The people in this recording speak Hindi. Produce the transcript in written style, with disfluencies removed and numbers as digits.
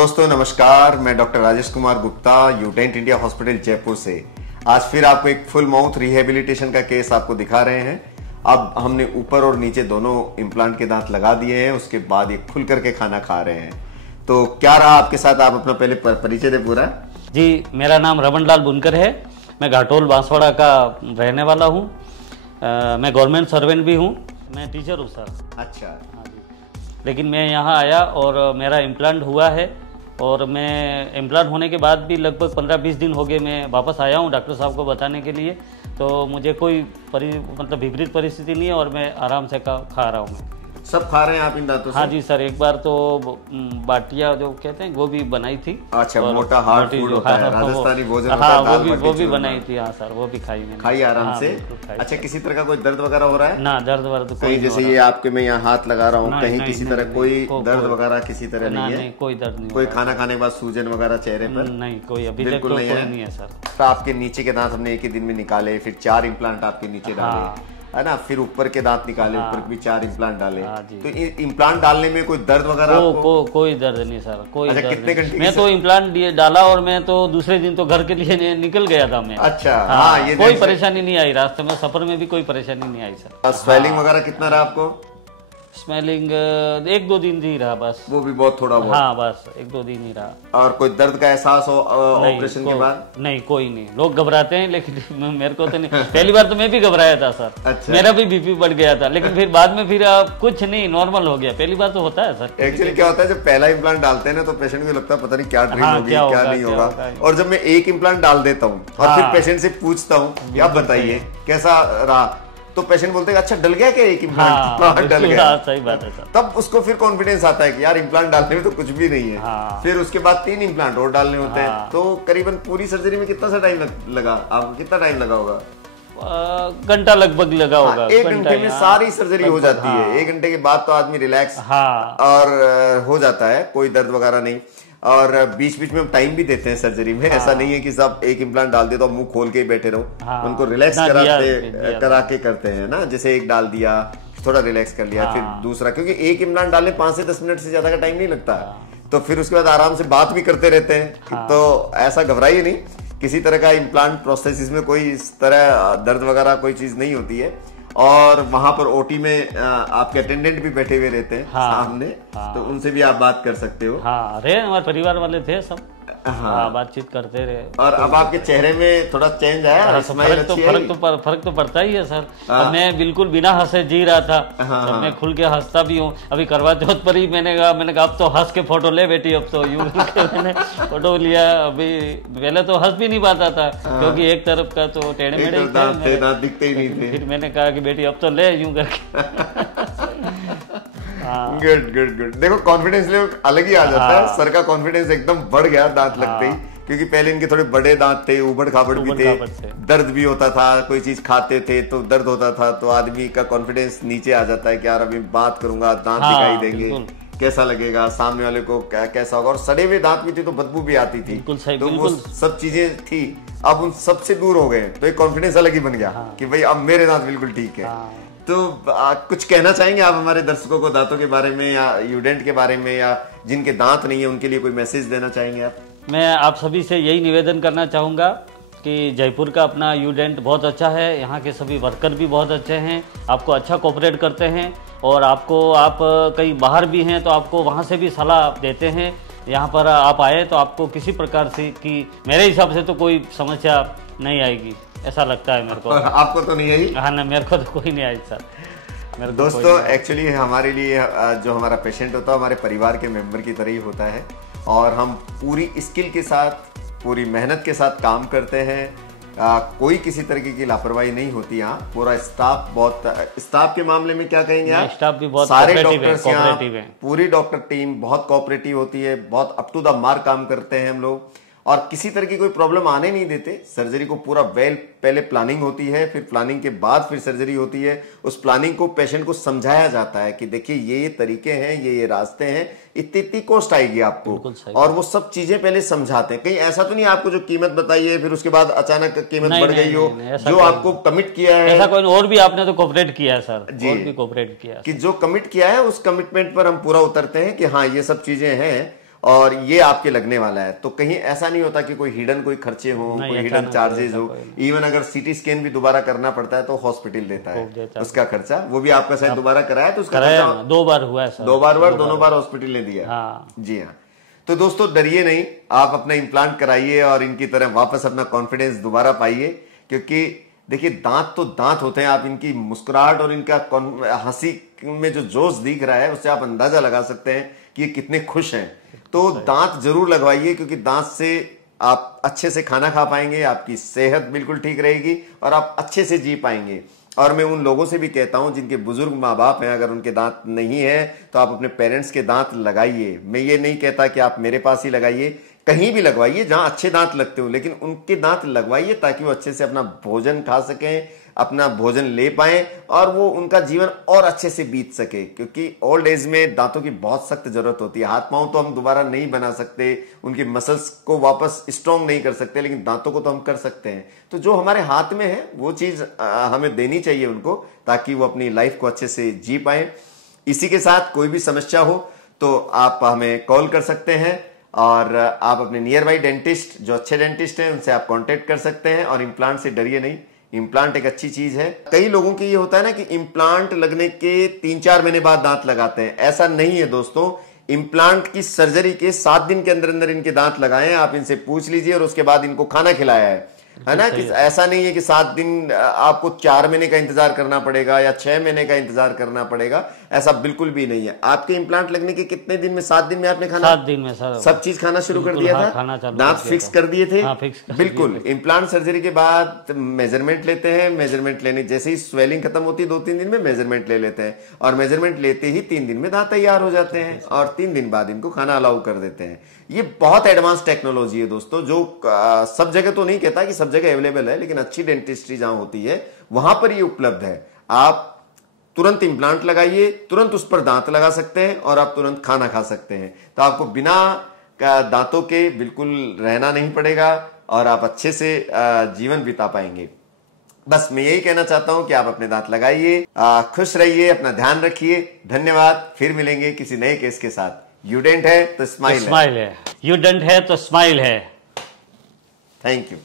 दोस्तों नमस्कार, मैं डॉक्टर राजेश कुमार गुप्ता यूडेंट इंडिया हॉस्पिटल जयपुर से आज फिर आपको एक फुल माउथ रिहेबिलिटेशन का केस आपको दिखा रहे हैं। अब हमने ऊपर और नीचे दोनों इम्प्लांट के दांत लगा दिए हैं, उसके बाद ये खुल करके खाना खा रहे हैं। तो क्या रहा आपके साथ, आप अपना पहले परिचय दे पूरा। जी, मेरा नाम रमन लाल बुनकर है। मैं घाटोल बांसवाड़ा का रहने वाला हूँ। मैं गवर्नमेंट सर्वेंट भी हूँ। मैं टीचर हूँ सर। अच्छा। हाँ जी। लेकिन मैं यहाँ आया और मेरा इम्प्लांट हुआ है और मैं इम्प्लांट होने के बाद भी लगभग 15-20 दिन हो गए मैं वापस आया हूँ डॉक्टर साहब को बताने के लिए। तो मुझे कोई मतलब विपरीत परिस्थिति नहीं है और मैं आराम से खा रहा हूँ। मैं सब खा रहे हैं आप इन दांतों से? हाँ जी सर, एक बार तो बाटिया जो कहते हैं वो भी बनाई थी। अच्छा, मोटा हार्ड फूड होता है, राजस्थानी भोजन होता है, दाल बाटी वो भी बनाई थी। हाँ सर, वो भी खाई मैंने। खाई आराम से? अच्छा, किसी तरह का कोई दर्द वगैरह हो रहा है? ना, दर्द वर्द कहीं जैसे ये आपके मैं यहाँ हाथ लगा रहा हूँ, कहीं किसी तरह कोई दर्द वगैरह किसी तरह नहीं है? कोई दर्द नहीं। कोई खाना खाने के बाद सूजन वगैरह चेहरे पर? नहीं, कोई अभी तक तो नहीं है सर। तो आपके नीचे के दांत हमने एक ही दिन में निकाले, फिर 4 इम्प्लांट आपके नीचे डाले है ना, फिर ऊपर के दांत निकाले, ऊपर भी 4 इम्प्लांट डाले। तो इम्प्लांट डालने में कोई दर्द वगैरह आपको? कोई दर्द नहीं सर, कोई दर्द कितने घंटे? मैं तो इम्प्लांट डाला और मैं तो दूसरे दिन तो घर के लिए निकल गया था मैं। अच्छा। हाँ, ये कोई परेशानी नहीं आई, रास्ते में सफर में भी कोई परेशानी नहीं आई सर। स्वेलिंग वगैरह कितना रहा आपको? स्मेलिंग 1-2 दिन ही रहा बस। वो भी बहुत थोड़ा बहुत? हाँ बस 1-2 दिन ही रहा। और कोई दर्द का एहसास हो ऑपरेशन के बाद? नहीं, कोई नहीं। लोग घबराते हैं लेकिन मेरे को तो नहीं। पहली बार तो मैं भी घबराया था सर। अच्छा। मेरा भी बीपी बढ़ गया था, लेकिन फिर बाद में फिर कुछ नहीं, नॉर्मल हो गया। पहली बार तो होता है सर। एक्चुअली क्या होता है, जब पहला इम्प्लांट डालते हैं ना तो पेशेंट को लगता है पता नहीं क्या ड्रीम होगी, क्या नहीं होगा। और जब मैं एक इम्प्लांट डाल देता हूँ और फिर पेशेंट से पूछता हूँ आप बताइए कैसा रहा, तो पेशेंट बोलते हैं अच्छा डल गया क्या एक इम्प्लांट? डल गया। सही बात है सर। तब उसको फिर कॉन्फिडेंस आता है कि यार इम्प्लांट डालने में तो कुछ भी नहीं है। फिर उसके बाद 3 इम्प्लांट और डालने होते हैं। तो करीबन पूरी सर्जरी में कितना सा टाइम लगा आपको? कितना टाइम लगा होगा? घंटा लगभग लगा होगा। 1 घंटे में सारी सर्जरी हो जाती है। 1 घंटे के बाद तो आदमी रिलैक्स और हो जाता है, कोई दर्द वगैरह नहीं। और बीच बीच में हम टाइम भी देते हैं सर्जरी में। ऐसा नहीं है कि सब एक इम्प्लांट डाल दे तो मुंह खोल के ही बैठे रहो। उनको रिलैक्स करा के करते हैं ना। जैसे एक डाल दिया, थोड़ा रिलैक्स कर लिया, फिर दूसरा, क्योंकि एक इम्प्लांट डालने 5 से 10 मिनट से ज्यादा का टाइम नहीं लगता। तो फिर उसके बाद आराम से बात भी करते रहते हैं। तो ऐसा घबराइए नहीं, किसी तरह का इम्प्लांट प्रोसेसिस में कोई इस तरह दर्द वगैरह कोई चीज नहीं होती है। और वहां पर ओटी में आपके अटेंडेंट भी बैठे हुए रहते हैं सामने, तो उनसे भी आप बात कर सकते हो। रहे हमारे परिवार वाले थे सब। बातचीत करते रहे। और अब आपके चेहरे में थोड़ा चेंज आया? फर्क तो पड़ता ही है सर। मैं बिल्कुल बिना हंसे जी रहा था। जब मैं खुल के हंसता भी हूँ। अभी करवा चौथ पर ही मैंने कहा अब तो हंस के फोटो ले बेटी। अब तो यूं मैंने फोटो लिया। अभी पहले तो हंस भी नहीं पाता था क्योंकि एक तरफ का तो टेढ़े मेढ़े दांत दिखते ही नहीं थे। फिर मैंने कहा कि बेटी अब तो ले यूं करके। गुड। देखो कॉन्फिडेंस लेवल अलग ही आ जाता है। सर का कॉन्फिडेंस एकदम बढ़ गया दांत लगते ही, क्योंकि पहले इनके थोड़े बड़े दांत थे, उबड़ खाबड़ भी थे, दर्द भी होता था, कोई चीज खाते थे तो दर्द होता था, तो आदमी का कॉन्फिडेंस नीचे आ जाता है कि यार अभी बात करूंगा, दांत दिखाई देंगे, कैसा लगेगा, सामने वाले को कैसा होगा। और सड़े हुए दांत भी थे तो बदबू भी आती थी, तो वो सब चीजें थी। अब उन सबसे दूर हो गए तो एक कॉन्फिडेंस अलग ही बन गया कि भाई अब मेरे दांत बिल्कुल ठीक है। तो कुछ कहना चाहेंगे आप हमारे दर्शकों को दांतों के बारे में, या यूडेंट के बारे में, या जिनके दांत नहीं है उनके लिए कोई मैसेज देना चाहेंगे आप? मैं आप सभी से यही निवेदन करना चाहूँगा कि जयपुर का अपना यूडेंट बहुत अच्छा है। यहाँ के सभी वर्कर भी बहुत अच्छे हैं, आपको अच्छा कोऑपरेट करते हैं। और आप कहीं बाहर भी हैं तो आपको वहाँ से भी सलाह देते हैं। यहाँ पर आप आए तो आपको किसी प्रकार से कि मेरे हिसाब से तो कोई समस्या नहीं आएगी, ऐसा लगता है मेरे को। आपको तो नहीं आई? हाँ ना, मेरे को तो कोई नहीं आई सर। दोस्तों एक्चुअली हमारे लिए जो हमारा पेशेंट होता है हमारे परिवार के मेंबर की तरह ही होता है, और हम पूरी स्किल के साथ, पूरी मेहनत के साथ काम करते हैं। कोई किसी तरीके की लापरवाही नहीं होती यहाँ। पूरा स्टाफ के मामले में क्या कहेंगे आप? स्टाफ भी बहुत सारे डॉक्टर्स यहाँ, पूरी डॉक्टर टीम बहुत कोऑपरेटिव होती है, बहुत अप टू द मार्क काम करते हैं हम लोग, और किसी तरह की कोई प्रॉब्लम आने नहीं देते। सर्जरी को पूरा पहले प्लानिंग होती है, फिर प्लानिंग के बाद फिर सर्जरी होती है। उस प्लानिंग को पेशेंट को समझाया जाता है कि देखिए ये तरीके हैं, ये रास्ते हैं, इतनी कॉस्ट आएगी आपको, और वो सब चीजें पहले समझाते हैं। कहीं ऐसा तो नहीं आपको जो कीमत बताई है फिर उसके बाद अचानक कीमत बढ़ गई हो? जो आपको कमिट किया है, ऐसा कोई और भी आपने तो कोऑपरेट किया है सर जी, और भी कोऑपरेट किया कि जो कमिट किया है उस कमिटमेंट पर हम पूरा उतरते हैं कि हाँ ये सब चीजें हैं। और ये आपके लगने वाला है। तो कहीं ऐसा नहीं होता कि कोई हिडन कोई खर्चे हो, कोई हिडन चार्जेस हो। इवन अगर सीटी स्कैन भी दोबारा करना पड़ता है तो हॉस्पिटल देता है उसका खर्चा, वो भी आपका शायद दोबारा कराया तो उसका खर्चा 2 बार हुआ है सर, दोनों बार हॉस्पिटल ने दिया। जी हाँ। तो दोस्तों डरिए नहीं, आप अपना इम्प्लांट कराइए और इनकी तरह वापस अपना कॉन्फिडेंस दोबारा पाइए, क्योंकि देखिए दांत तो दांत होते हैं, आप इनकी मुस्कुराहट और इनका हंसी में जो जोश दिख रहा है उससे आप अंदाजा लगा सकते हैं कि ये कितने खुश हैं। तो दांत जरूर लगवाइए, क्योंकि दांत से आप अच्छे से खाना खा पाएंगे, आपकी सेहत बिल्कुल ठीक रहेगी और आप अच्छे से जी पाएंगे। और मैं उन लोगों से भी कहता हूं जिनके बुजुर्ग माँ बाप हैं, अगर उनके दांत नहीं है तो आप अपने पेरेंट्स के दांत लगाइए। मैं ये नहीं कहता कि आप मेरे पास ही लगाइए, कहीं भी लगवाइए जहां अच्छे दांत लगते हो, लेकिन उनके दांत लगवाइए ताकि वो अच्छे से अपना भोजन खा सकें, अपना भोजन ले पाएं और वो उनका जीवन और अच्छे से बीत सके। क्योंकि ओल्ड एज में दांतों की बहुत सख्त जरूरत होती है। हाथ पांव तो हम दोबारा नहीं बना सकते, उनकी मसल्स को वापस स्ट्रॉन्ग नहीं कर सकते, लेकिन दांतों को तो हम कर सकते हैं। तो जो हमारे हाथ में है वो चीज हमें देनी चाहिए उनको, ताकि वो अपनी लाइफ को अच्छे से जी पाए। इसी के साथ कोई भी समस्या हो तो आप हमें कॉल कर सकते हैं और आप अपने नियर बाई डेंटिस्ट, जो अच्छे डेंटिस्ट हैं, उनसे आप कांटेक्ट कर सकते हैं। और इम्प्लांट से डरिए नहीं, इम्प्लांट एक अच्छी चीज है। कई लोगों की ये होता है ना कि इम्प्लांट लगने के 3-4 महीने बाद दांत लगाते हैं, ऐसा नहीं है दोस्तों। इम्प्लांट की सर्जरी के 7 दिन के अंदर अंदर इनके दांत लगाए, आप इनसे पूछ लीजिए, और उसके बाद इनको खाना खिलाया है ना। कि ऐसा नहीं है कि 7 दिन आपको 4 महीने का इंतजार करना पड़ेगा या 6 महीने का इंतजार करना पड़ेगा, ऐसा बिल्कुल भी नहीं है। आपके इम्प्लांट लगने के कितने दिन में? 7 दिन में आपने खाना, 7 दिन में सर सब चीज खाना शुरू कर दिया था, दांत फिक्स कर दिए थे। बिल्कुल। इम्प्लांट सर्जरी के बाद मेजरमेंट लेते हैं, मेजरमेंट लेने जैसे ही स्वेलिंग खत्म होती है 2-3 दिन में मेजरमेंट ले लेते हैं, और मेजरमेंट लेते ही 3 दिन में दांत तैयार हो जाते हैं और 3 दिन बाद इनको खाना अलाउ कर देते हैं। ये बहुत एडवांस टेक्नोलॉजी है दोस्तों, जो सब जगह तो नहीं कहता कि सब जगह अवेलेबल है, लेकिन अच्छी डेंटिस्ट्री जहां होती है वहां पर ये उपलब्ध है। आप तुरंत इम्प्लांट लगाइए, तुरंत उस पर दांत लगा सकते हैं और आप तुरंत खाना खा सकते हैं। तो आपको बिना दांतों के बिल्कुल रहना नहीं पड़ेगा और आप अच्छे से जीवन बिता पाएंगे। बस मैं यही कहना चाहता हूं कि आप अपने दांत लगाइए, खुश रहिए, अपना ध्यान रखिए। धन्यवाद। फिर मिलेंगे किसी नए केस के साथ। यूडेंट है तो स्माइल है, यूडेंट है तो स्माइल है। Thank you.